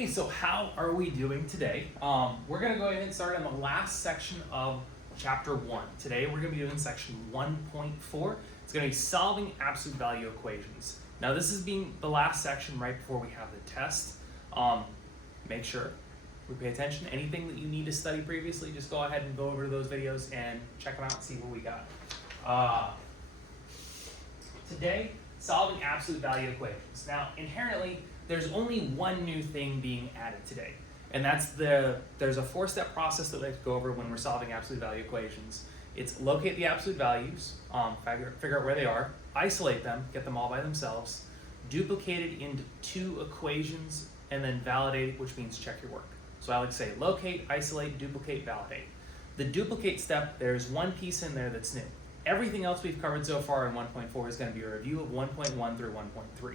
Hey, so how are we doing today? We're going to go ahead and start in the last section of chapter 1. Today we're going to be doing section 1.4. It's going to be solving absolute value equations. Now this is being the last section right before we have the test. Make sure we pay attention. Anything that you need to study previously, just go ahead and go over to those videos and check them out and see what we got. Today, solving absolute value equations. Now, inherently, there's only one new thing being added today, and that's there's a four-step process that we like to go over when we're solving absolute value equations. It's locate the absolute values, figure out where they are, isolate them, get them all by themselves, duplicate it into two equations, and then validate, which means check your work. So I like to say locate, isolate, duplicate, validate. The duplicate step, there's one piece in there that's new. Everything else we've covered so far in 1.4 is going to be a review of 1.1 through 1.3.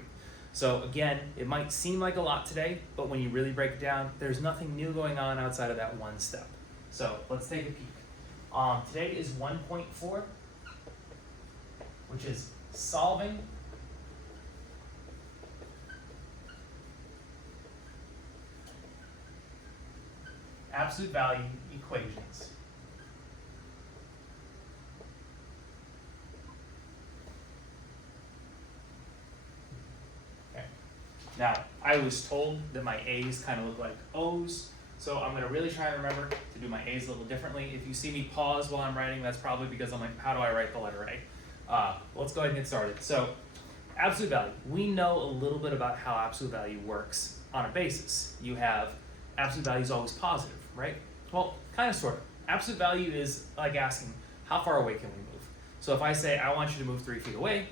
So again, it might seem like a lot today, but when you really break it down, there's nothing new going on outside of that one step. So let's take a peek. Today is 1.4, which is solving absolute value equations. Now, I was told that my A's kind of look like O's, so I'm going to really try and remember to do my A's a little differently. If you see me pause while I'm writing, that's probably because I'm like, how do I write the letter A? Let's go ahead and get started. So, absolute value. We know a little bit about how absolute value works on a basis. You have absolute value is always positive, right? Well, kind of, sort of. Absolute value is like asking, how far away can we move? So if I say, I want you to move 3 feet away,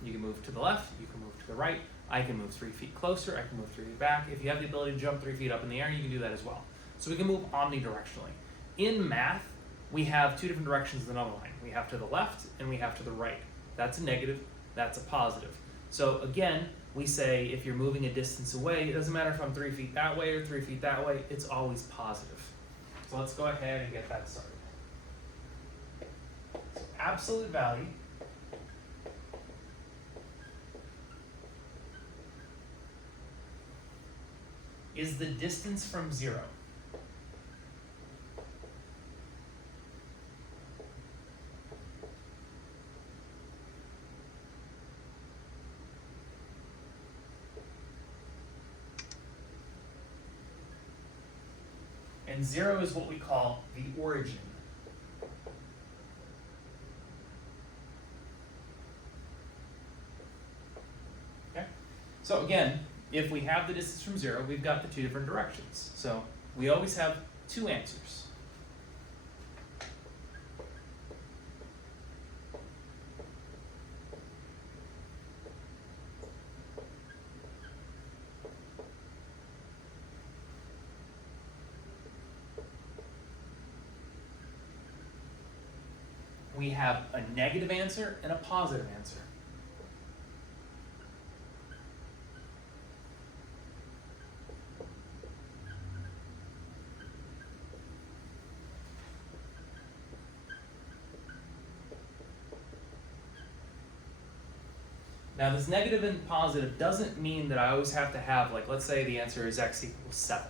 you can move to the left, you can move to the right, I can move 3 feet closer, I can move 3 feet back. If you have the ability to jump 3 feet up in the air, you can do that as well. So we can move omnidirectionally. In math, we have two different directions in another line. We have to the left and we have to the right. That's a negative, that's a positive. So again, we say if you're moving a distance away, it doesn't matter if I'm 3 feet that way or 3 feet that way, it's always positive. So let's go ahead and get that started. So absolute value is the distance from 0. And 0 is what we call the origin. Okay? So again, if we have the distance from 0, we've got the two different directions. So we always have two answers. We have a negative answer and a positive answer. Now this negative and positive doesn't mean that I always have to have, like, let's say the answer is x equals 7.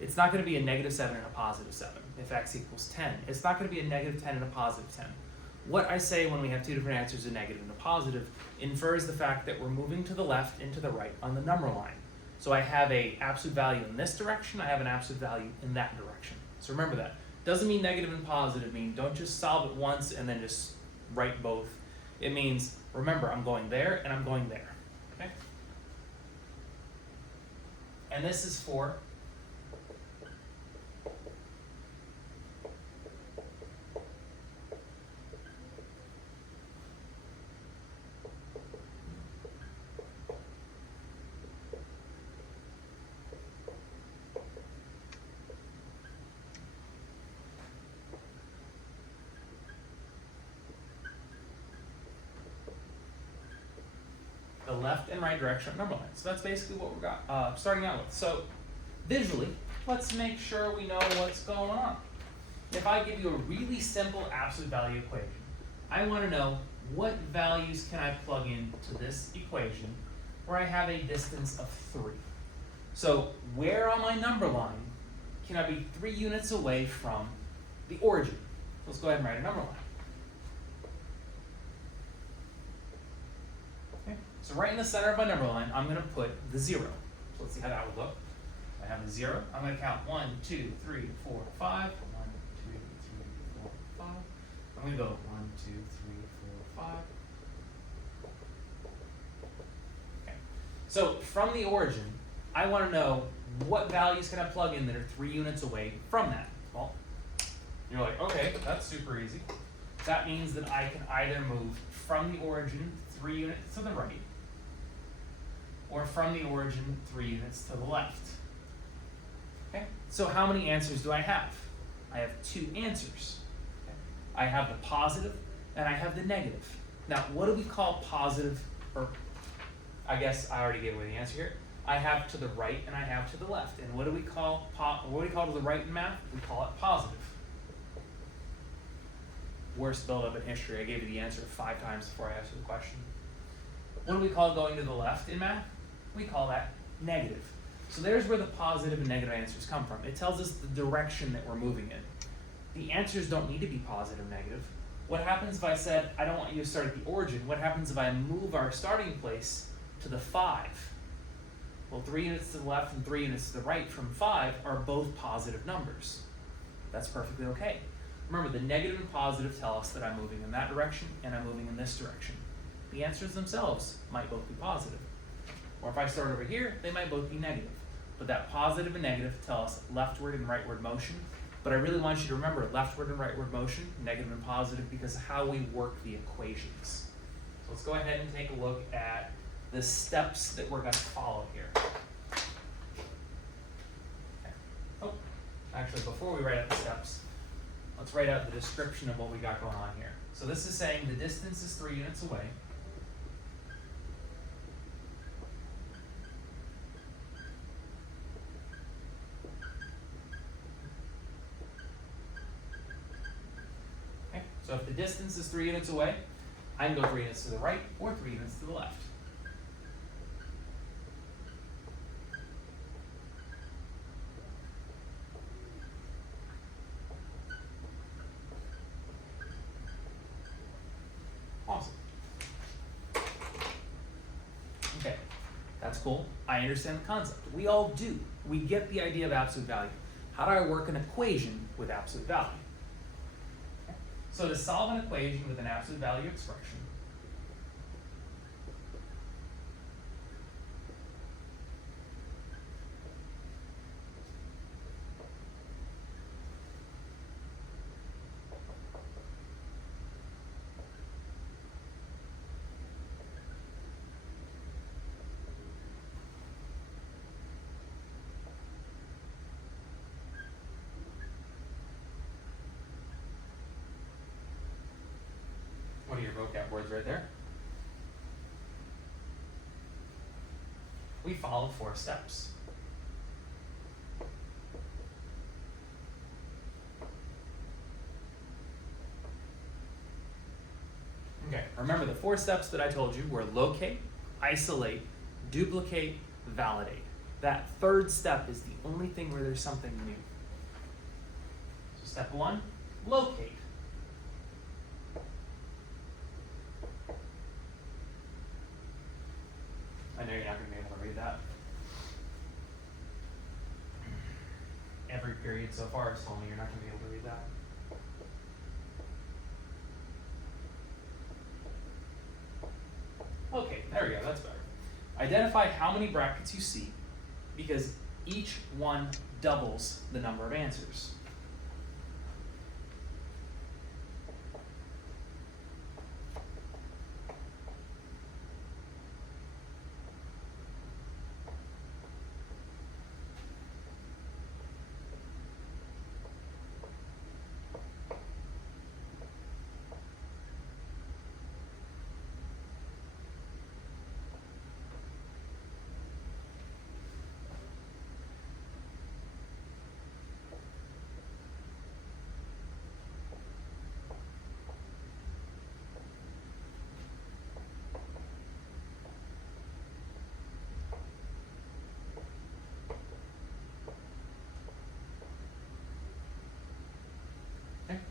It's not going to be a negative 7 and a positive 7 if x equals 10. It's not going to be a negative 10 and a positive 10. What I say when we have two different answers, a negative and a positive, infers the fact that we're moving to the left and to the right on the number line. So I have an absolute value in this direction, I have an absolute value in that direction. So remember that. Doesn't mean negative and positive mean don't just solve it once and then just write both. It means, remember, I'm going there and I'm going there. Okay? And this is for the left and right direction of number lines. So that's basically what we're starting out with. So visually, let's make sure we know what's going on. If I give you a really simple absolute value equation, I want to know what values can I plug into this equation where I have a distance of 3. So where on my number line can I be 3 units away from the origin? Let's go ahead and write a number line. Okay. So right in the center of my number line, I'm going to put the 0. So let's see how that would look. I have a 0. I'm going to count 1, 2, 3, 4, 5. 1, 2, 3, 4, 5. I'm going to go 1, 2, 3, 4, 5. Okay. So from the origin, I want to know what values can I plug in that are 3 units away from that. Well, you're like, okay, that's super easy. That means that I can either move from the origin 3 units to the right, or from the origin 3 units to the left. Okay? So how many answers do I have? I have 2 answers. Okay? I have the positive and I have the negative. Now, what do we call positive, or I guess I already gave away the answer here. I have to the right and I have to the left. And what do we call to the right in math? We call it positive. Worst build-up in history. I gave you the answer 5 times before I asked you the question. What do we call going to the left in math? We call that negative. So there's where the positive and negative answers come from. It tells us the direction that we're moving in. The answers don't need to be positive or negative. What happens if I said, I don't want you to start at the origin? What happens if I move our starting place to the 5? Well, 3 units to the left and 3 units to the right from 5 are both positive numbers. That's perfectly okay. Remember, the negative and positive tell us that I'm moving in that direction and I'm moving in this direction. The answers themselves might both be positive. Or if I start over here, they might both be negative. But that positive and negative tell us leftward and rightward motion. But I really want you to remember leftward and rightward motion, negative and positive, because of how we work the equations. So let's go ahead and take a look at the steps that we're going to follow here. Okay. Oh, actually, before we write out the steps, let's write out the description of what we got going on here. So this is saying the distance is 3 units away. Okay. So if the distance is 3 units away, I can go 3 units to the right or 3 units to the left. Awesome. Okay, that's cool. I understand the concept. We all do. We get the idea of absolute value. How do I work an equation with absolute value? Okay. So to solve an equation with an absolute value expression, what are your vocab words right there? We follow 4 steps. Okay, remember the 4 steps that I told you were locate, isolate, duplicate, validate. That 3rd step is the only thing where there's something new. So step 1, locate. I know you're not going to be able to read that. Every period so far has told me you're not going to be able to read that. Okay, there we go, that's better. Identify how many brackets you see, because each one doubles the number of answers.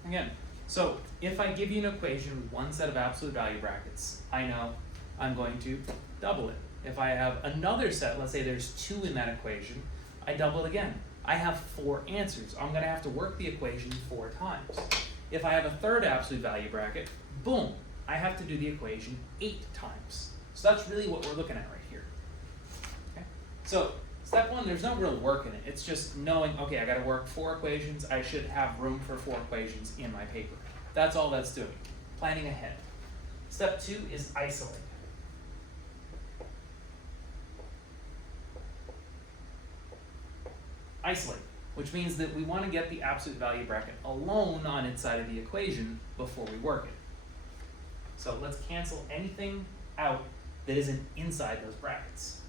Again, so if I give you an equation with one set of absolute value brackets, I know I'm going to double it. If I have another set, let's say there's 2 in that equation, I double it again. I have 4 answers. I'm going to have to work the equation 4 times. If I have a third absolute value bracket, boom, I have to do the equation 8 times. So that's really what we're looking at right here. Okay? So step 1, there's no real work in it. It's just knowing, okay, I got to work 4 equations. I should have room for 4 equations in my paper. That's all that's doing. Planning ahead. Step 2 is isolate. Isolate, which means that we want to get the absolute value bracket alone on its side of the equation before we work it. So let's cancel anything out that isn't inside those brackets.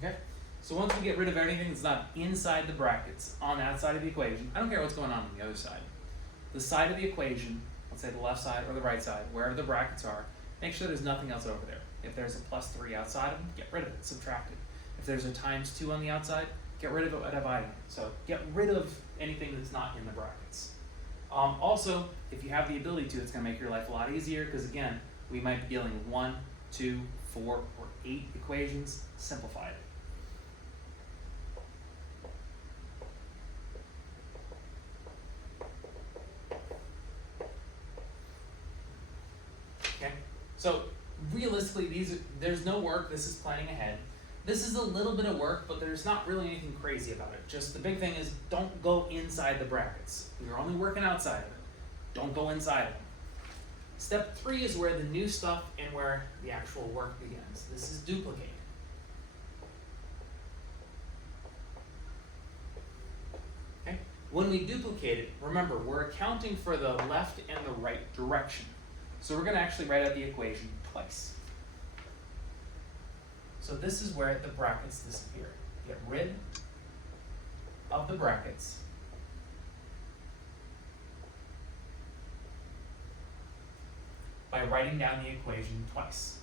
Okay? So once we get rid of anything that's not inside the brackets on that side of the equation, I don't care what's going on the other side. The side of the equation, let's say the left side or the right side, wherever the brackets are, make sure there's nothing else over there. If there's a +3 outside of them, get rid of it, subtract it. If there's a ×2 on the outside, get rid of it by dividing it. So get rid of anything that's not in the brackets. Also, if you have the ability to, it's going to make your life a lot easier because, again, we might be dealing with 1, 2, 4, or 8 equations. Simplify it. Okay, so realistically, there's no work. This is planning ahead. This is a little bit of work, but there's not really anything crazy about it. Just the big thing is don't go inside the brackets. You're only working outside of it. Don't go inside of them. Step 3 is where the new stuff and where the actual work begins. This is duplicate. Okay? When we duplicate it, remember, we're accounting for the left and the right direction. So we're going to actually write out the equation twice. So this is where the brackets disappear. Get rid of the brackets. By writing down the equation twice.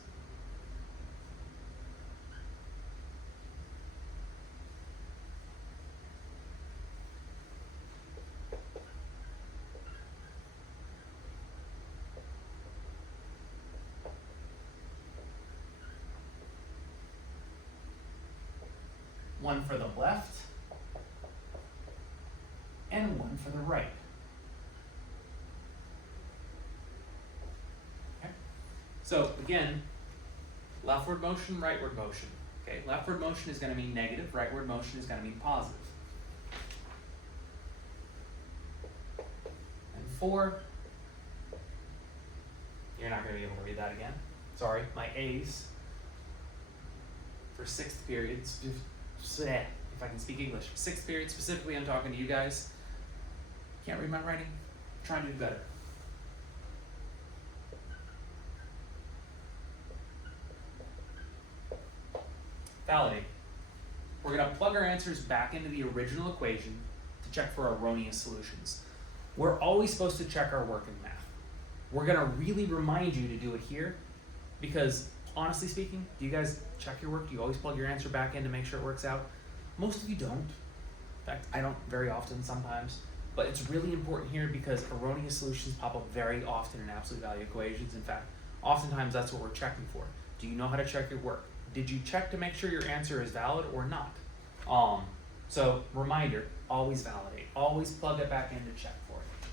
One for the left and one for the right. Okay? So again, leftward motion, rightward motion. Okay, leftward motion is going to mean negative, rightward motion is going to mean positive. And 4, you're not going to be able to read that again. Sorry, my A's for 6th period, if I can speak English. 6th period specifically, I'm talking to you guys. Can't read my writing? I'm trying to do better. Validate. We're going to plug our answers back into the original equation to check for erroneous solutions. We're always supposed to check our work in math. We're going to really remind you to do it here because, honestly speaking, do you guys check your work? Do you always plug your answer back in to make sure it works out? Most of you don't. In fact, I don't very often sometimes. But it's really important here because erroneous solutions pop up very often in absolute value equations. In fact, oftentimes that's what we're checking for. Do you know how to check your work? Did you check to make sure your answer is valid or not? So reminder, always validate. Always plug it back in to check for it.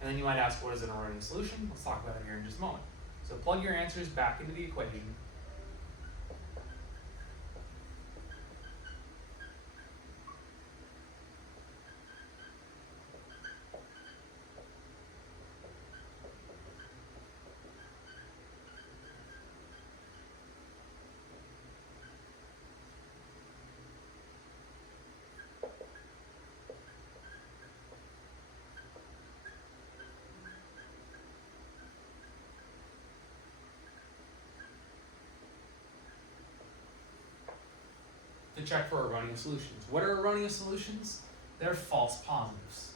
And then you might ask, what is an erroneous solution? Let's talk about it here in just a moment. So plug your answers back into the equation. check for erroneous solutions. What are erroneous solutions? They're false positives.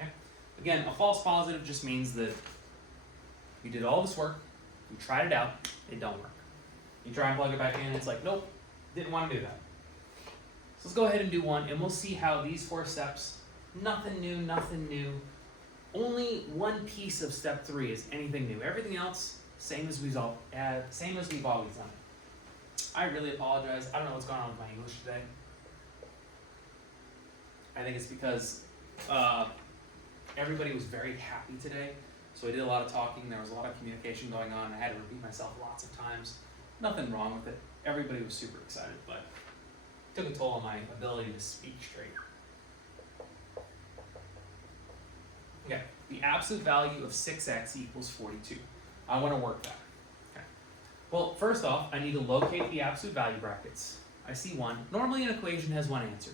Okay? Again, a false positive just means that you did all this work, you tried it out, it don't work. You try and plug it back in, and it's like, nope, didn't want to do that. So let's go ahead and do one, and we'll see how these 4 steps, nothing new, nothing new. Only one piece of step 3 is anything new. Everything else, same as we've always done it. I really apologize. I don't know what's going on with my English today. I think it's because everybody was very happy today. So I did a lot of talking. There was a lot of communication going on. I had to repeat myself lots of times. Nothing wrong with it. Everybody was super excited, but it took a toll on my ability to speak straight. Okay, the absolute value of 6x equals 42. I want to work that. Okay. Well, first off, I need to locate the absolute value brackets. I see one. Normally an equation has one answer.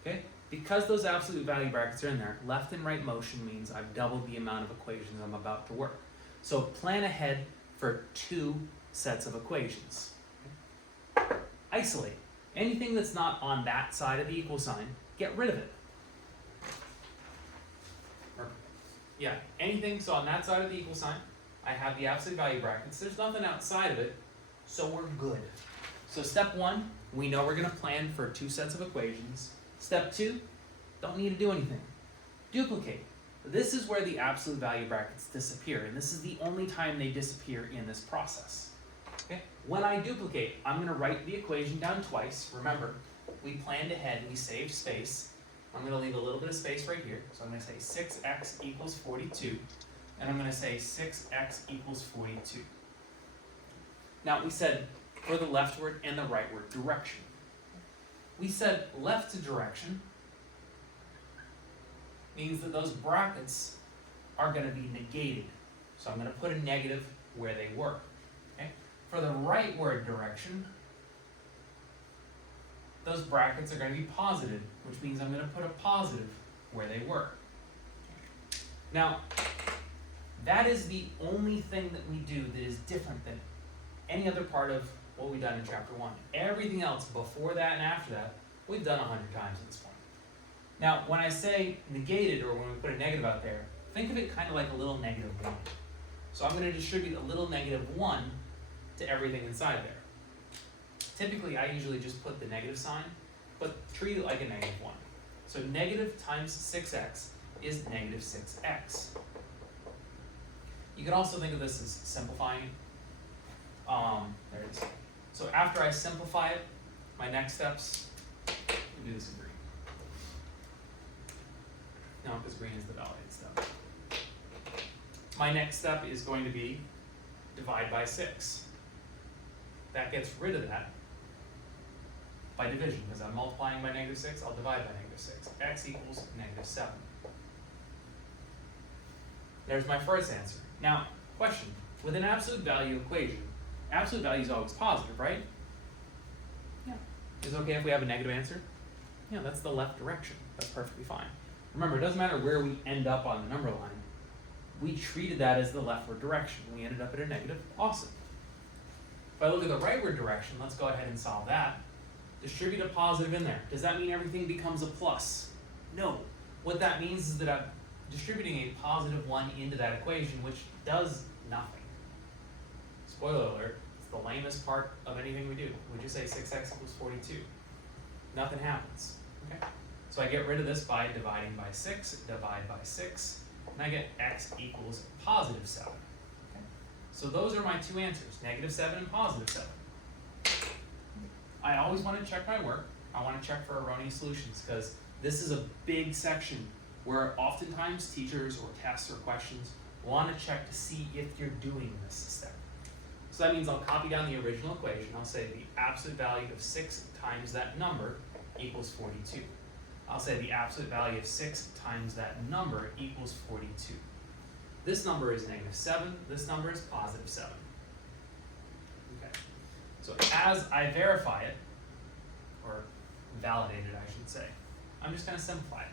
Okay? Because those absolute value brackets are in there, left and right motion means I've doubled the amount of equations I'm about to work. So plan ahead for 2 sets of equations. Okay? Isolate. Anything that's not on that side of the equal sign, get rid of it. Yeah, anything, so on that side of the equal sign, I have the absolute value brackets. There's nothing outside of it, so we're good. So step 1, we know we're gonna plan for 2 sets of equations. Step 2, don't need to do anything. Duplicate. This is where the absolute value brackets disappear, and this is the only time they disappear in this process. Okay? When I duplicate, I'm gonna write the equation down twice. Remember, we planned ahead, we saved space. I'm going to leave a little bit of space right here. So I'm going to say 6x equals 42. And I'm going to say 6x equals 42. Now we said for the leftward and the rightward direction. We said left to direction means that those brackets are going to be negated. So I'm going to put a negative where they were. Okay? For the rightward direction, those brackets are going to be positive, which means I'm going to put a positive where they were. Now, that is the only thing that we do that is different than any other part of what we've done in chapter 1. Everything else before that and after that, we've done 100 times at this point. Now, when I say negated, or when we put a negative out there, think of it kind of like a little negative 1. So I'm going to distribute a little negative 1 to everything inside there. Typically, I usually just put the negative sign, but treat it like a negative 1. So negative times 6x is negative 6x. You can also think of this as simplifying it. There it is. So after I simplify it, my next steps, we do this in green. No, because green is the validated step. My next step is going to be divide by 6. That gets rid of that by division, because I'm multiplying by negative 6, I'll divide by negative 6. X equals negative 7. There's my first answer. Now, question. With an absolute value equation, absolute value is always positive, right? Yeah. Is it okay if we have a negative answer? Yeah, that's the left direction. That's perfectly fine. Remember, it doesn't matter where we end up on the number line. We treated that as the leftward direction. We ended up at a negative. Awesome. If I look at the rightward direction, let's go ahead and solve that. Distribute a positive in there. Does that mean everything becomes a plus? No. What that means is that I'm distributing a positive 1 into that equation, which does nothing. Spoiler alert, it's the lamest part of anything we do. We just say 6x equals 42. Nothing happens. Okay? So I get rid of this by dividing by 6, divide by 6, and I get x equals positive 7. Okay? So those are my 2 answers, negative 7 and positive 7. I always want to check my work. I want to check for erroneous solutions, because this is a big section where oftentimes teachers or tests or questions want to check to see if you're doing this step. So that means I'll copy down the original equation. I'll say the absolute value of 6 times that number equals 42. I'll say the absolute value of 6 times that number equals 42. This number is negative 7. This number is positive 7. Okay. So as I verify it, or validate it, I should say, I'm just going to simplify it.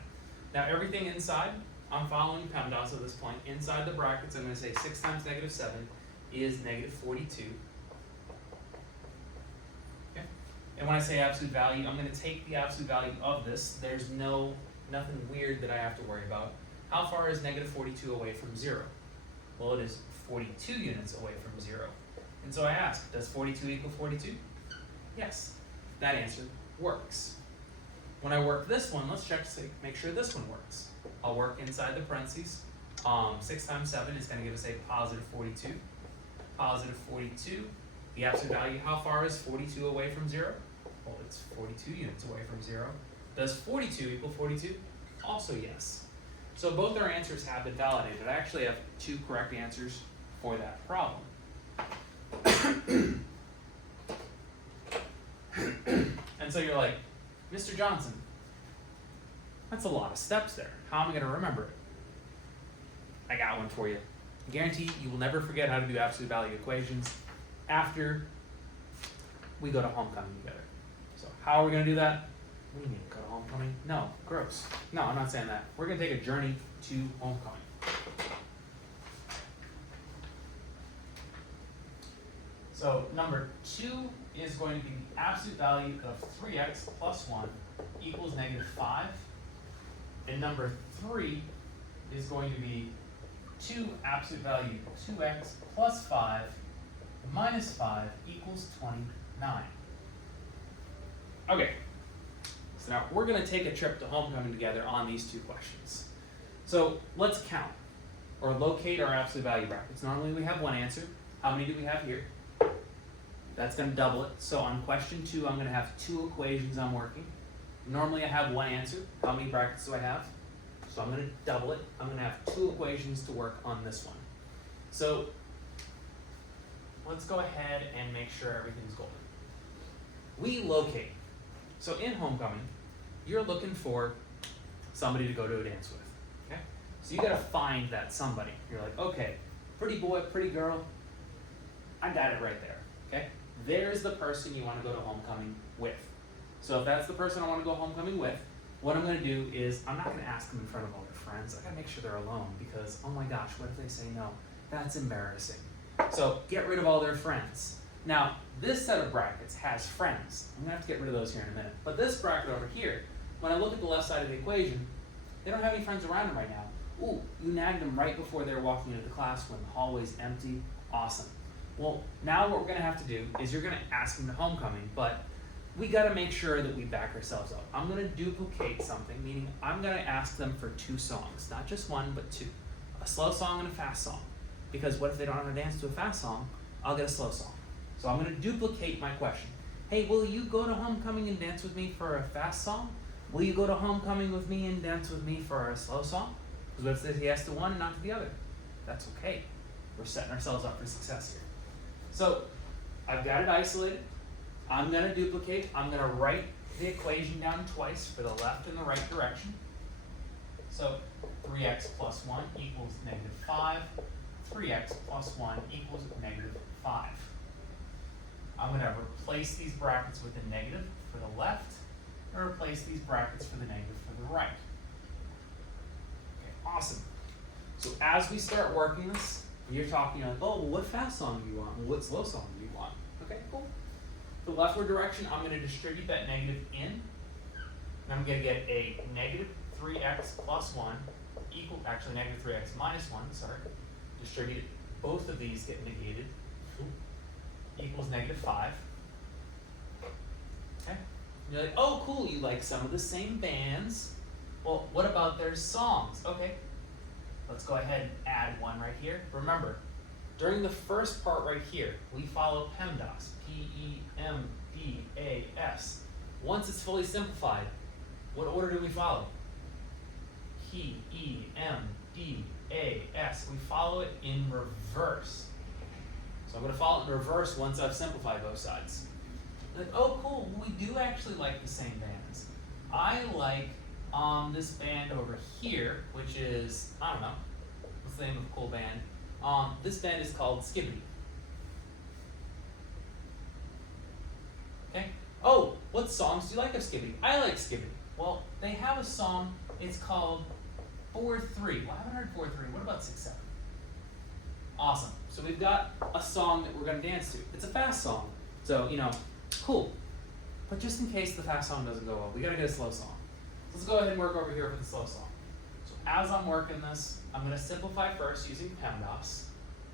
Now everything inside I'm following PEMDAS at this point. Inside the brackets, I'm going to say 6 times negative 7 is negative 42. Okay. And when I say absolute value, I'm going to take the absolute value of this. There's nothing weird that I have to worry about. How far is negative 42 away from 0? Well, it is 42 units away from 0. And so I ask, does 42 equal 42? Yes. That answer works. When I work this one, let's check to make sure this one works. I'll work inside the parentheses. 6 times 7 is going to give us a positive 42. Positive 42. The absolute value, how far is 42 away from 0? Well, it's 42 units away from 0. Does 42 equal 42? Also yes. So both our answers have been validated. I actually have 2 correct answers for that problem. And so you're like, Mr. Johnson, that's a lot of steps there. How am I going to remember it? I got one for you. I guarantee you will never forget how to do absolute value equations after we go to homecoming together. So how are we going to do that? What do you mean, go to homecoming? No, gross. No, I'm not saying that. We're going to take a journey to homecoming. So number 2 is going to be the absolute value of 3x plus 1 equals negative 5. And number 3 is going to be 2 absolute value 2x plus 5 minus 5 equals 29. Okay, so now we're going to take a trip to homecoming together on these 2 questions. So let's count or locate our absolute value brackets. Normally we have one answer. How many do we have here? That's going to double it. So on question 2, I'm going to have 2 equations I'm working. Normally I have one answer. How many brackets do I have? So I'm going to double it. I'm going to have 2 equations to work on this one. So let's go ahead and make sure everything's golden. We locate. So in homecoming, you're looking for somebody to go to a dance with. Okay? So you got to find that somebody. You're like, okay, pretty boy, pretty girl. I got it right there. Okay? There's the person you want to go to homecoming with. So if that's the person I want to go homecoming with, what I'm going to do is I'm not going to ask them in front of all their friends. I got to make sure they're alone because, oh my gosh, what if they say no? That's embarrassing. So get rid of all their friends. Now, this set of brackets has friends. I'm going to have to get rid of those here in a minute. But this bracket over here, when I look at the left side of the equation, they don't have any friends around them right now. Ooh, you nagged them right before they're walking into the class when the hallway's empty. Awesome. Well, now what we're going to have to do is you're going to ask them to homecoming, but we got to make sure that we back ourselves up. I'm going to duplicate something, meaning I'm going to ask them for 2 songs, not just 1, but 2. A slow song and a fast song. Because what if they don't want to dance to a fast song? I'll get a slow song. So I'm going to duplicate my question. Hey, will you go to homecoming and dance with me for a fast song? Will you go to homecoming with me and dance with me for a slow song? Because what if they say yes to one and not to the other? That's okay. We're setting ourselves up for success here. So I've got it isolated. I'm going to duplicate. I'm going to write the equation down twice for the left and the right direction. So 3x plus 1 equals negative 5. 3x plus 1 equals negative 5. I'm going to replace these brackets with a negative for the left and replace these brackets for the negative for the right. Okay, awesome. So as we start working this, you're talking like, oh, well, what fast song do you want? What slow song do you want? Okay, cool. The leftward direction, I'm going to distribute that negative in. And I'm going to get a negative 3x plus 1 equal, actually negative 3x minus 1, sorry. Distribute it. Both of these get negated. Equals negative 5. Okay? You're like, oh, cool, you like some of the same bands. Well, what about their songs? Okay. Let's go ahead and add one right here. Remember, during the first part right here, we follow PEMDAS, P-E-M-D-A-S. Once it's fully simplified, what order do we follow? P-E-M-D-A-S. We follow it in reverse. So I'm going to follow it in reverse once I've simplified both sides. Like, oh, cool, we do actually like the same bands. I like this band over here, which is, I don't know, what's the name of a cool band? This band is called Skibbity. Okay? Oh, what songs do you like of Skibbity? I like Skibbity. Well, they have a song, it's called 4-3. Well, I haven't heard 4-3. What about 6-7? Awesome. So we've got a song that we're going to dance to. It's a fast song. So, cool. But just in case the fast song doesn't go well, we got to get a slow song. Let's go ahead and work over here for the slow song. So as I'm working this, I'm going to simplify first using PEMDAS.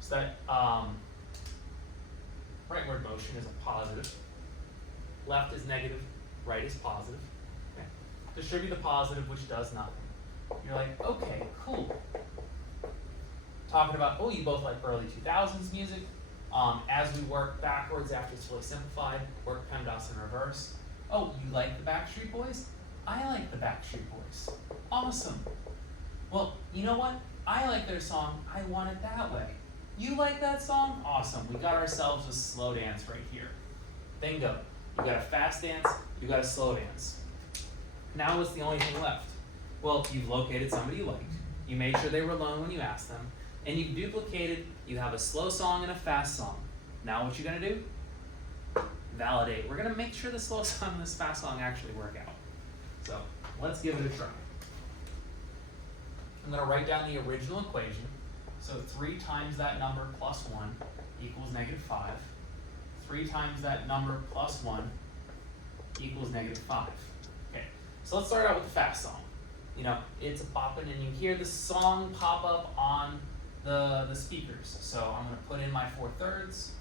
So that rightward motion is a positive. Left is negative, right is positive. Okay. Distribute the positive, which does nothing. You're like, okay, cool. Talking about, oh, you both like early 2000s music. As we work backwards after it's fully simplified, work PEMDAS in reverse. Oh, you like the Backstreet Boys? I like the Backstreet Boys. Awesome. Well, you know what? I like their song, I Want It That Way. You like that song? Awesome. We got ourselves a slow dance right here. Bingo. You got a fast dance, you got a slow dance. Now what's the only thing left? Well, you've located somebody you liked. You made sure they were alone when you asked them. And you've duplicated, you have a slow song and a fast song. Now what you gonna do? Validate. We're gonna make sure the slow song and this fast song actually work out. So let's give it a try. I'm gonna write down the original equation. So 3 times that number plus 1 equals -5. 3 times that number plus 1 equals -5. Okay, so let's start out with the fast song. It's a bopping and you hear the song pop up on the speakers. So I'm gonna put in my 4/3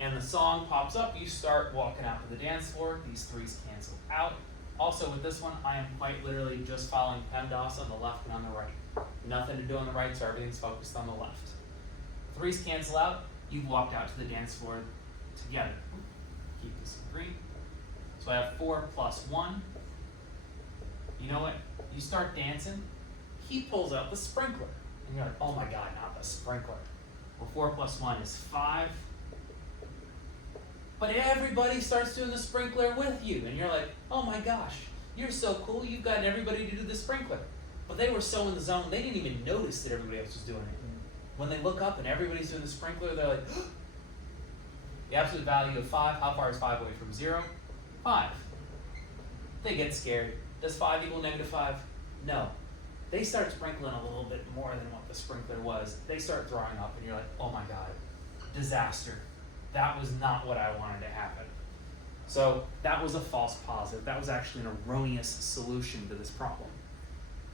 and the song pops up. You start walking out to the dance floor. These 3's cancel out. Also with this one, I am quite literally just following PEMDAS on the left and on the right. Nothing to do on the right, so everything's focused on the left. 3's cancel out. You've walked out to the dance floor together. Keep this in green. So I have 4 plus 1. You know what? You start dancing. He pulls out the sprinkler. And you're like, oh my God, not the sprinkler. Well, 4 plus 1 is 5. But everybody starts doing the sprinkler with you. And you're like, oh my gosh, you're so cool. You've gotten everybody to do the sprinkler. But they were so in the zone, they didn't even notice that everybody else was doing it. When they look up and everybody's doing the sprinkler, they're like, the absolute value of 5, how far is 5 away from 0? 5. They get scared. Does 5 equal -5? No. They start sprinkling a little bit more than what the sprinkler was. They start throwing up and you're like, oh my God, disaster. That was not what I wanted to happen. So that was a false positive. That was actually an erroneous solution to this problem.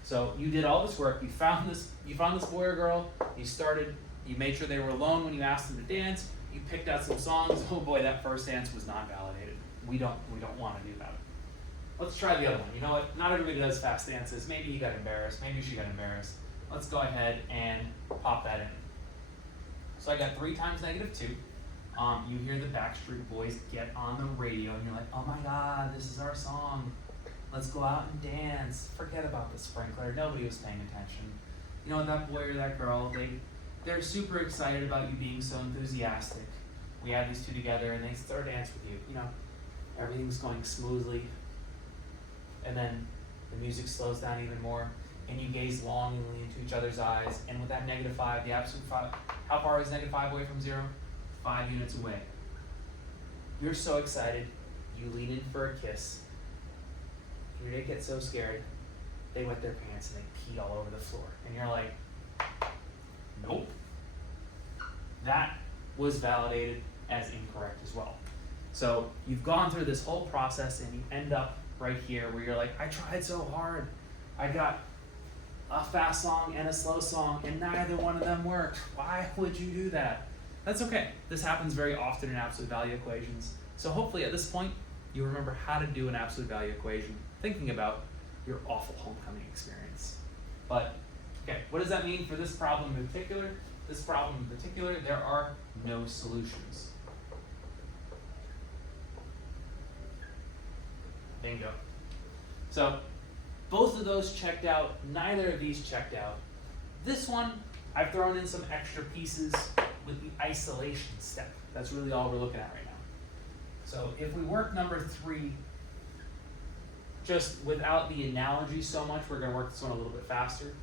So you did all this work, you found this boy or girl, you made sure they were alone when you asked them to dance, you picked out some songs. Oh boy, that first dance was not validated. We don't want to do that. Let's try the other one. You know what? Not everybody does fast dances. Maybe he got embarrassed, maybe she got embarrassed. Let's go ahead and pop that in. So I got 3 times -2. You hear the Backstreet Boys get on the radio and you're like, oh my God, this is our song. Let's go out and dance. Forget about the sprinkler. Nobody was paying attention. You know, that boy or that girl, they're super excited about you being so enthusiastic. We add these two together and they start dancing with you. Everything's going smoothly. And then the music slows down even more and you gaze longingly into each other's eyes. And with that -5, the absolute 5, how far is -5 away from 0? 5 units away. You're so excited, you lean in for a kiss. They get so scared, they wet their pants and they pee all over the floor. And you're like, nope. That was validated as incorrect as well. So you've gone through this whole process and you end up right here where you're like, I tried so hard. I got a fast song and a slow song and neither one of them worked. Why would you do that? That's okay. This happens very often in absolute value equations. So hopefully at this point, you remember how to do an absolute value equation, thinking about your awful homecoming experience. But, okay, what does that mean for this problem in particular? This problem in particular, there are no solutions. Bingo. So, both of those checked out, neither of these checked out. This one, I've thrown in some extra pieces with the isolation step. That's really all we're looking at right now. So if we work number 3, just without the analogy so much, we're going to work this one a little bit faster.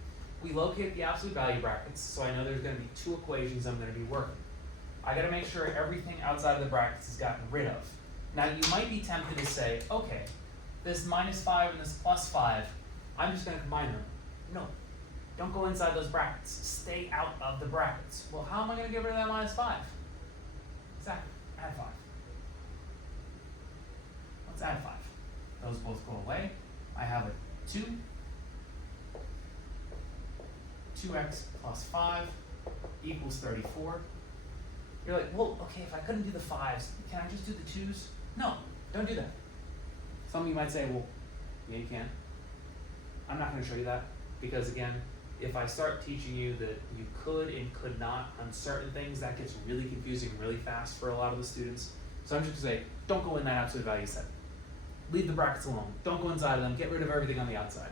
We locate the absolute value brackets, so I know there's going to be 2 equations I'm going to be working. I got to make sure everything outside of the brackets is gotten rid of. Now you might be tempted to say, okay, this -5 and this +5, I'm just going to combine them. No, don't go inside those brackets. Stay out of the brackets. Well, how am I going to get rid of that minus 5? Exactly, add 5. Let's add 5. Those both go away. I have a 2. 2x plus 5 equals 34. You're like, well, okay, if I couldn't do the 5s, can I just do the 2s? No, don't do that. Some of you might say, well, yeah, you can. I'm not going to show you that because, again, if I start teaching you that you could and could not on certain things, that gets really confusing really fast for a lot of the students. So I'm just going to say, don't go in that absolute value set. Leave the brackets alone. Don't go inside of them. Get rid of everything on the outside.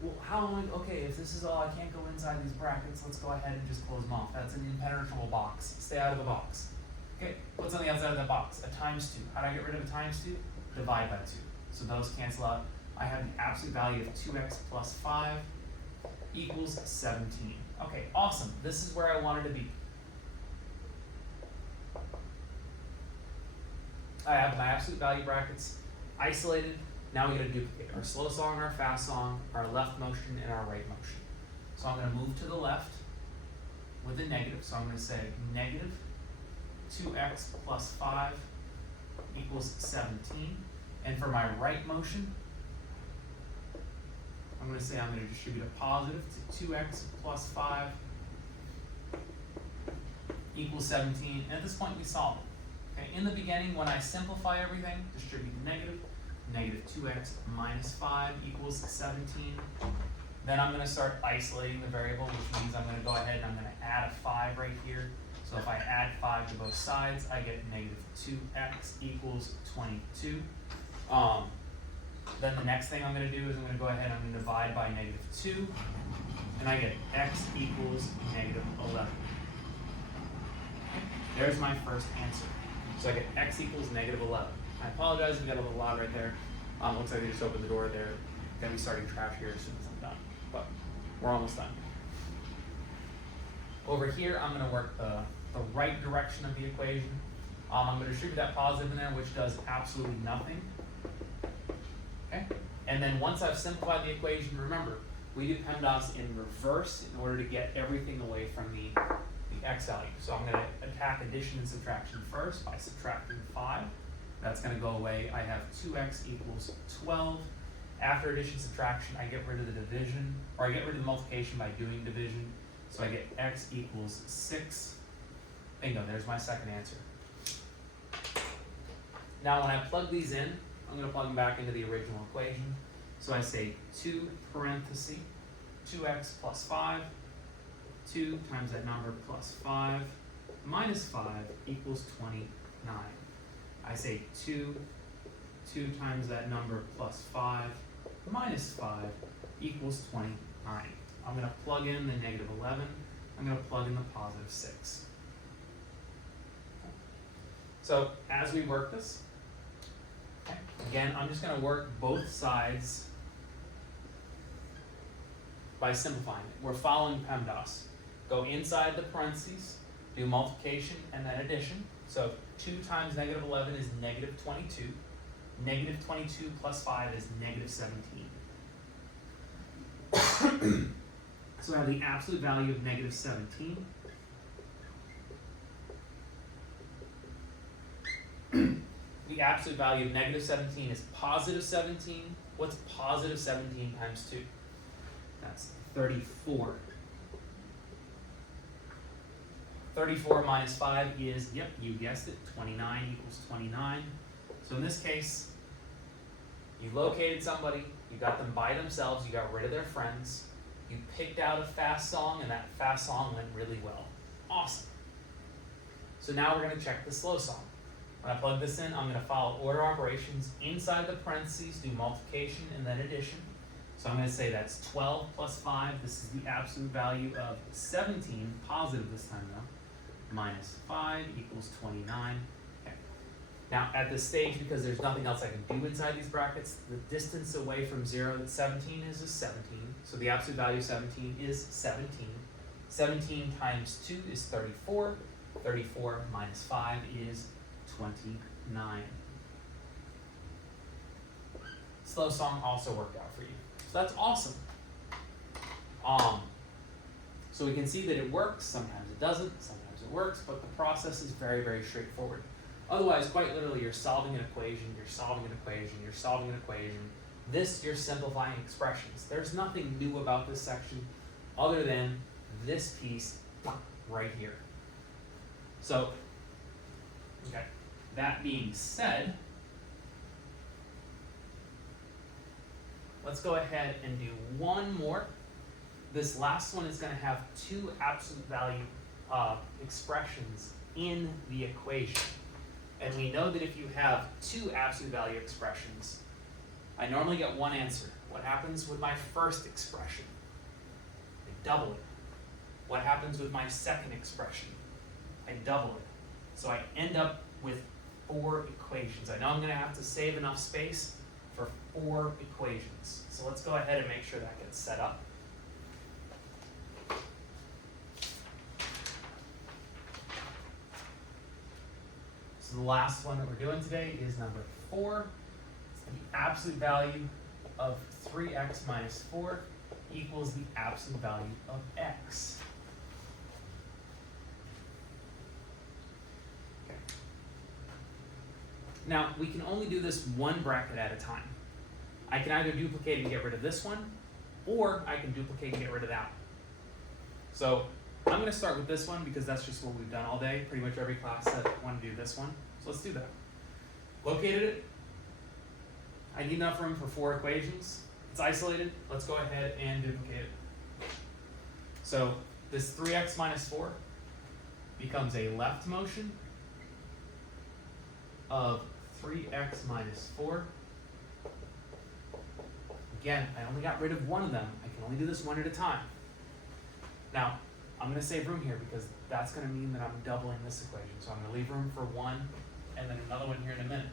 Well, how am I, okay, if this is all, I can't go inside these brackets, let's go ahead and just close them off. That's an impenetrable box. Stay out of the box. Okay, what's on the outside of that box? A times 2. How do I get rid of a times 2? Divide by 2. So those cancel out. I have the absolute value of 2x plus 5 equals 17. Okay, awesome. This is where I wanted to be. I have my absolute value brackets isolated. Now we got to duplicate our slow song, our fast song, our left motion, and our right motion. So I'm going to move to the left with a negative. So I'm going to say negative 2x plus 5 equals 17. And for my right motion, I'm going to say I'm going to distribute a positive to 2x plus 5 equals 17. And at this point, we solve it. Okay, in the beginning, when I simplify everything, distribute the negative. Negative 2x minus 5 equals 17. Then I'm going to start isolating the variable, which means I'm going to go ahead and I'm going to add a 5 right here. So if I add 5 to both sides, I get negative 2x equals 22. Then the next thing I'm going to do is I'm going to go ahead and I'm going to divide by negative 2. And I get x equals negative 11. There's my first answer. So I get x equals negative 11. I apologize if we got a little loud right there. Looks like they just opened the door there. Gonna be starting trash here as soon as I'm done, but we're almost done. Over here, I'm gonna work the right direction of the equation. I'm gonna distribute that positive in there, which does absolutely nothing. Okay, and then once I've simplified the equation, remember, we do PEMDAS in reverse in order to get everything away from the x value. So I'm gonna attack addition and subtraction first by subtracting 5. That's going to go away. I have 2x equals 12. After addition subtraction, I get rid of the division, or I get rid of the multiplication by doing division. So I get x equals 6. Bingo, there's my second answer. Now when I plug these in, I'm going to plug them back into the original equation. So I say 2 parenthesis 2x plus 5, 2 times that number plus 5 minus 5 equals 29. I say 2 times that number plus 5 minus 5 equals 29. I'm going to plug in the negative 11. I'm going to plug in the positive 6. So as we work this, okay, again, I'm just going to work both sides by simplifying it. We're following PEMDAS. Go inside the parentheses, do multiplication and then addition. So 2 times negative 11 is negative 22. Negative 22 plus 5 is negative 17. So I have the absolute value of negative 17. The absolute value of negative 17 is positive 17. What's positive 17 times 2? That's 34. 34 minus 5 is, yep, you guessed it, 29 equals 29. So in this case, you located somebody, you got them by themselves, you got rid of their friends, you picked out a fast song, and that fast song went really well. Awesome. So now we're going to check the slow song. When I plug this in, I'm going to follow order operations inside the parentheses, do multiplication and then addition. So I'm going to say that's 12 plus 5. This is the absolute value of 17, positive this time though, minus 5 equals 29. Okay. Now at this stage, because there's nothing else I can do inside these brackets, the distance away from 0 that 17 is 17. So the absolute value of 17 is 17. 17 times 2 is 34. 34 minus 5 is 29. Slow song also worked out for you. So that's awesome. So we can see that it works, sometimes it doesn't, sometimes it works, but the process is very, very straightforward. Otherwise, quite literally, you're solving an equation, you're solving an equation, you're solving an equation. This, you're simplifying expressions. There's nothing new about this section other than this piece right here. So, okay, that being said, let's go ahead and do one more. This last one is going to have two absolute value expressions in the equation. And we know that if you have two absolute value expressions, I normally get one answer. What happens with my first expression? I double it. What happens with my second expression? I double it. So I end up with 4 equations. I know I'm going to have to save enough space for 4 equations. So let's go ahead and make sure that gets set up. So the last one that we're doing today is number 4. It's the absolute value of 3x minus 4 equals the absolute value of x. Okay. Now, we can only do this one bracket at a time. I can either duplicate and get rid of this one, or I can duplicate and get rid of that one. So I'm going to start with this one because that's just what we've done all day. Pretty much every class said I want to do this one. So let's do that. Located it. I need enough room for 4 equations. It's isolated. Let's go ahead and duplicate it. So this 3x minus 4 becomes a left motion of 3x minus 4. Again, I only got rid of one of them. I can only do this one at a time. Now, I'm going to save room here because that's going to mean that I'm doubling this equation. So I'm going to leave room for one and then another one here in a minute.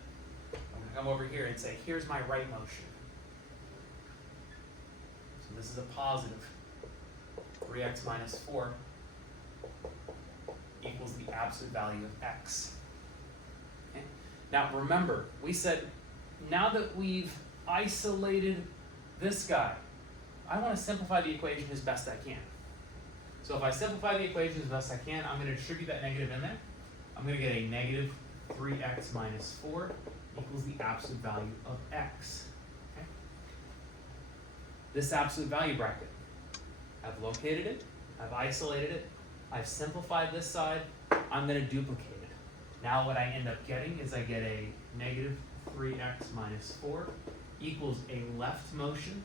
I'm going to come over here and say, here's my right motion. So this is a positive 3x minus 4 equals the absolute value of x. Okay? Now remember, we said now that we've isolated this guy, I want to simplify the equation as best I can. So if I simplify the equation as best I can, I'm going to distribute that negative in there. I'm going to get a negative 3x minus 4 equals the absolute value of x. Okay? This absolute value bracket, I've located it, I've isolated it, I've simplified this side, I'm going to duplicate it. Now what I end up getting is I get a negative 3x minus 4 equals a left motion,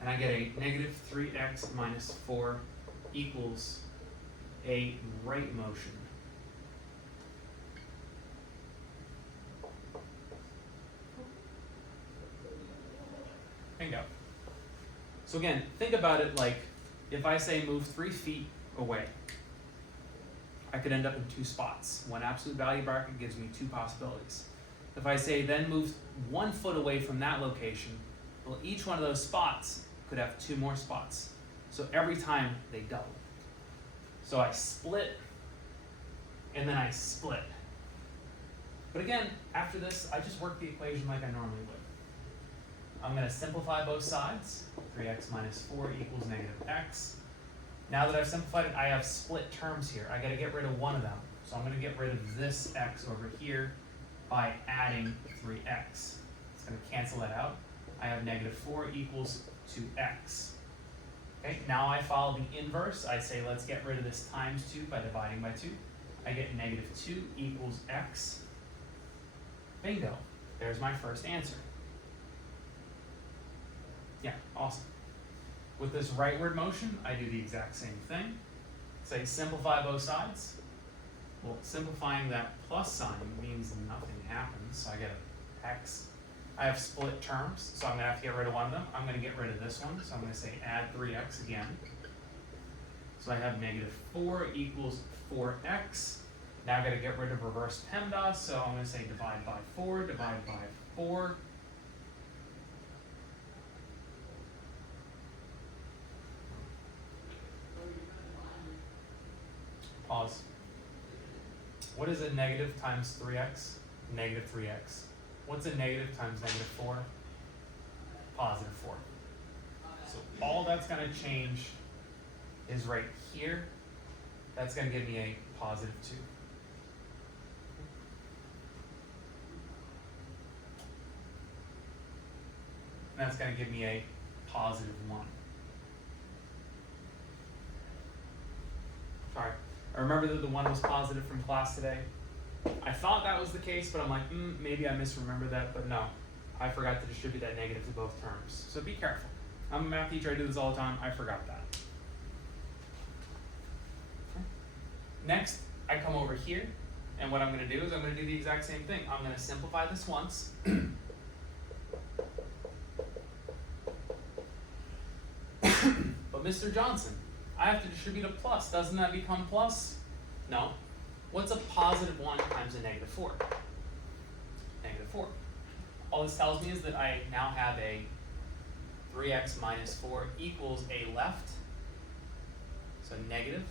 and I get a negative 3x minus 4 equals a right motion. Bingo. So again, think about it like if I say move 3 feet away, I could end up in 2 spots. One absolute value bracket gives me 2 possibilities. If I say then move 1 foot away from that location, well, each one of those spots could have 2 more spots. So every time they double. So I split, and then I split. But again, after this, I just work the equation like I normally would. I'm going to simplify both sides. 3x minus 4 equals negative x. Now that I've simplified it, I have split terms here. I got to get rid of one of them. So I'm going to get rid of this x over here by adding 3x. It's going to cancel that out. I have negative 4 equals 2x. Okay, now I follow the inverse. I say let's get rid of this times 2 by dividing by 2. I get negative 2 equals x. Bingo. There's my first answer. Yeah, awesome. With this rightward motion, I do the exact same thing. Say simplify both sides. Well, simplifying that plus sign means nothing happens, so I get an x. I have split terms, so I'm going to have to get rid of one of them. I'm going to get rid of this one, so I'm going to say add 3x again. So I have negative 4 equals 4x. Now I've got to get rid of reverse PEMDAS, so I'm going to say divide by 4, divide by 4. Pause. What is a negative times 3x? Negative 3x. What's a negative times negative 4? Positive 4. So all that's going to change is right here. That's going to give me a positive 2. And that's going to give me a positive 1. Sorry, I remember that the 1 was positive from class today. I thought that was the case, but I'm like, maybe I misremembered that, but no. I forgot to distribute that negative to both terms. So be careful. I'm a math teacher, I do this all the time, I forgot that. Okay. Next, I come over here, and what I'm going to do is I'm going to do the exact same thing. I'm going to simplify this once. But Mr. Johnson, I have to distribute a plus. Doesn't that become plus? No. What's a positive 1 times a negative 4? Negative 4. All this tells me is that I now have a 3x minus 4 equals a left, so negative.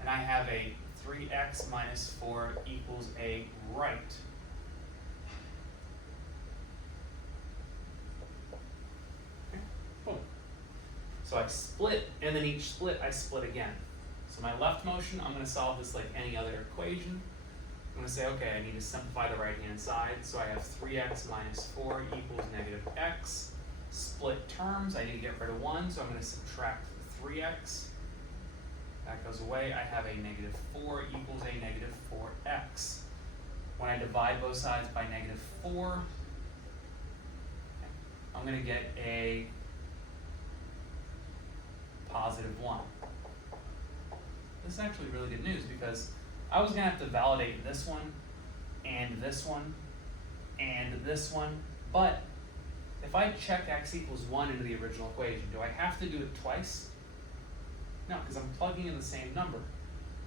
And I have a 3x minus 4 equals a right. Okay. Boom. So I split, and then each split I split again. So my left motion, I'm going to solve this like any other equation. I'm going to say, okay, I need to simplify the right-hand side. So I have 3x minus 4 equals negative x. Split terms, I need to get rid of 1, so I'm going to subtract 3x. That goes away. I have a negative 4 equals a negative 4x. When I divide both sides by negative 4, I'm going to get a positive 1. This is actually really good news because I was going to have to validate this one, and this one, and this one, but if I check x equals 1 into the original equation, do I have to do it twice? No, because I'm plugging in the same number.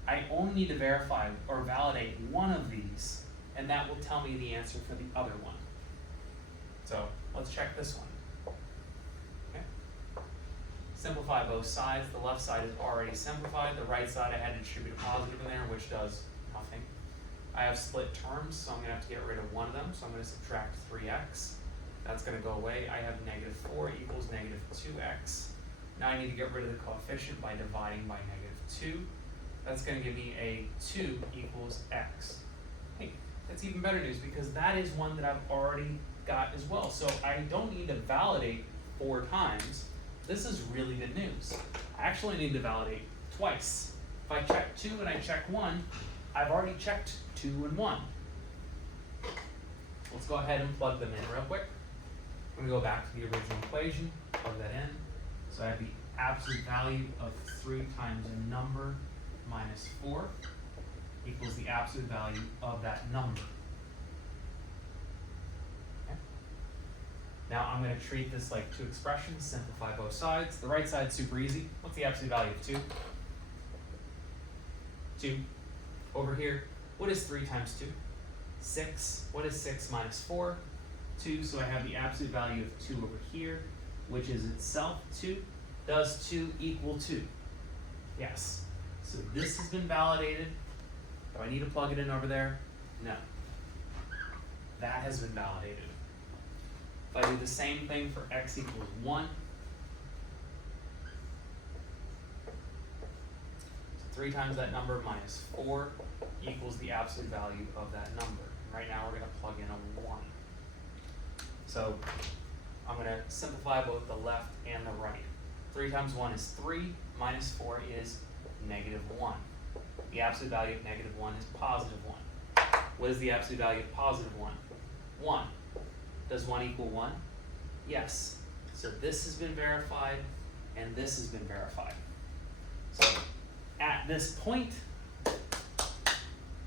I only need to verify or validate one of these, and that will tell me the answer for the other one. So let's check this one. Okay. Simplify both sides. The left side is already simplified. The right side I had to distribute a positive in there, which does nothing. I have split terms, so I'm going to have to get rid of one of them. So I'm going to subtract 3x. That's going to go away. I have negative 4 equals negative 2x. Now I need to get rid of the coefficient by dividing by negative 2. That's going to give me a 2 equals x. Hey, that's even better news because that is one that I've already got as well. So I don't need to validate 4 times. This is really good news. I actually need to validate twice. If I check 2 and I check 1, I've already checked 2 and 1. Let's go ahead and plug them in real quick. I'm going to go back to the original equation, plug that in. So I have the absolute value of 3 times a number minus 4 equals the absolute value of that number. Okay. Now I'm going to treat this like 2 expressions, simplify both sides. The right side's super easy. What's the absolute value of 2? 2. Over here, what is 3 times 2? 6. What is 6 minus 4? 2. So I have the absolute value of 2 over here, which is itself 2. Does 2 equal 2? Yes. So this has been validated. Do I need to plug it in over there? No. That has been validated. If I do the same thing for x equals 1, so 3 times that number minus 4 equals the absolute value of that number. Right now we're going to plug in a 1. So I'm going to simplify both the left and the right. 3 times 1 is 3, minus 4 is negative 1. The absolute value of negative 1 is positive 1. What is the absolute value of positive 1? 1. Does 1 equal 1? Yes. So this has been verified, and this has been verified. So at this point,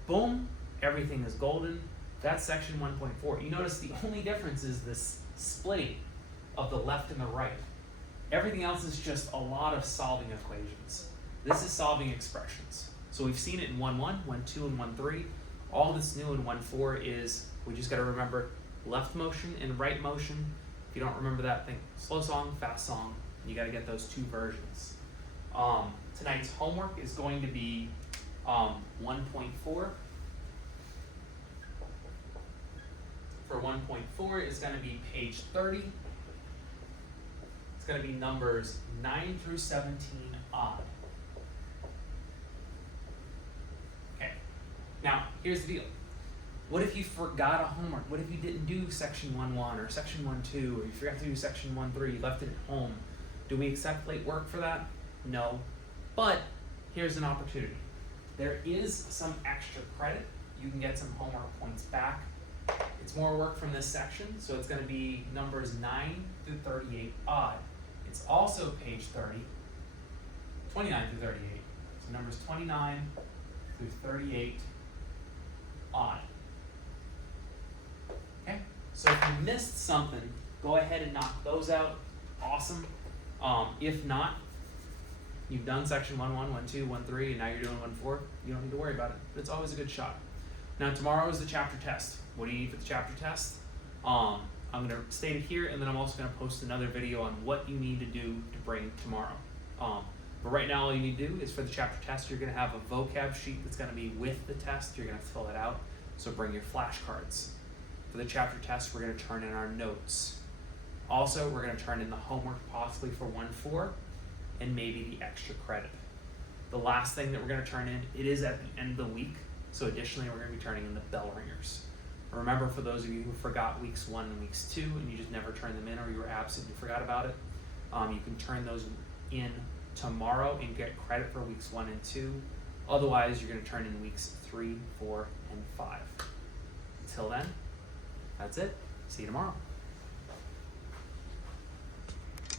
boom, everything is golden. That's section 1.4. You notice the only difference is this splitting of the left and the right. Everything else is just a lot of solving equations. This is solving expressions. So we've seen it in 1.1, 1.2, and 1.3. All that's new in 1.4 is we just got to remember left motion and right motion. If you don't remember that, think slow song, fast song. You got to get those 2 versions. Tonight's homework is going to be 1.4. for 1.4 is going to be page 30. It's going to be numbers 9 through 17 odd. Okay, now here's the deal. What if you forgot a homework? What if you didn't do section 1.1 or section 1.2, or you forgot to do section 1.3, you left it at home? Do we accept late work for that? No, but here's an opportunity. There is some extra credit. You can get some homework points back. It's more work from this section, so it's going to be numbers 9 through 38 odd. It's also page 30, 29 through 38. So numbers 29 through 38 odd. Okay, so if you missed something, go ahead and knock those out. Awesome. If not, you've done section 1.1, 1.2, 1.3, and now you're doing 1.4. You don't need to worry about it, but it's always a good shot. Now tomorrow is the chapter test. What do you need for the chapter test? I'm going to state it here, and then I'm also going to post another video on what you need to do to bring tomorrow. But right now, all you need to do is for the chapter test, you're going to have a vocab sheet that's going to be with the test. You're going to fill it out, so bring your flashcards. For the chapter test, we're going to turn in our notes. Also, we're going to turn in the homework possibly for 1.4 and maybe the extra credit. The last thing that we're going to turn in, it is at the end of the week, so additionally, we're going to be turning in the bell ringers. Remember, for those of you who forgot weeks 1 and weeks 2 and you just never turned them in, or you were absent and forgot about it, you can turn those in tomorrow and get credit for weeks 1 and 2. Otherwise, you're going to turn in weeks 3, 4, and 5. Until then, that's it. See you tomorrow.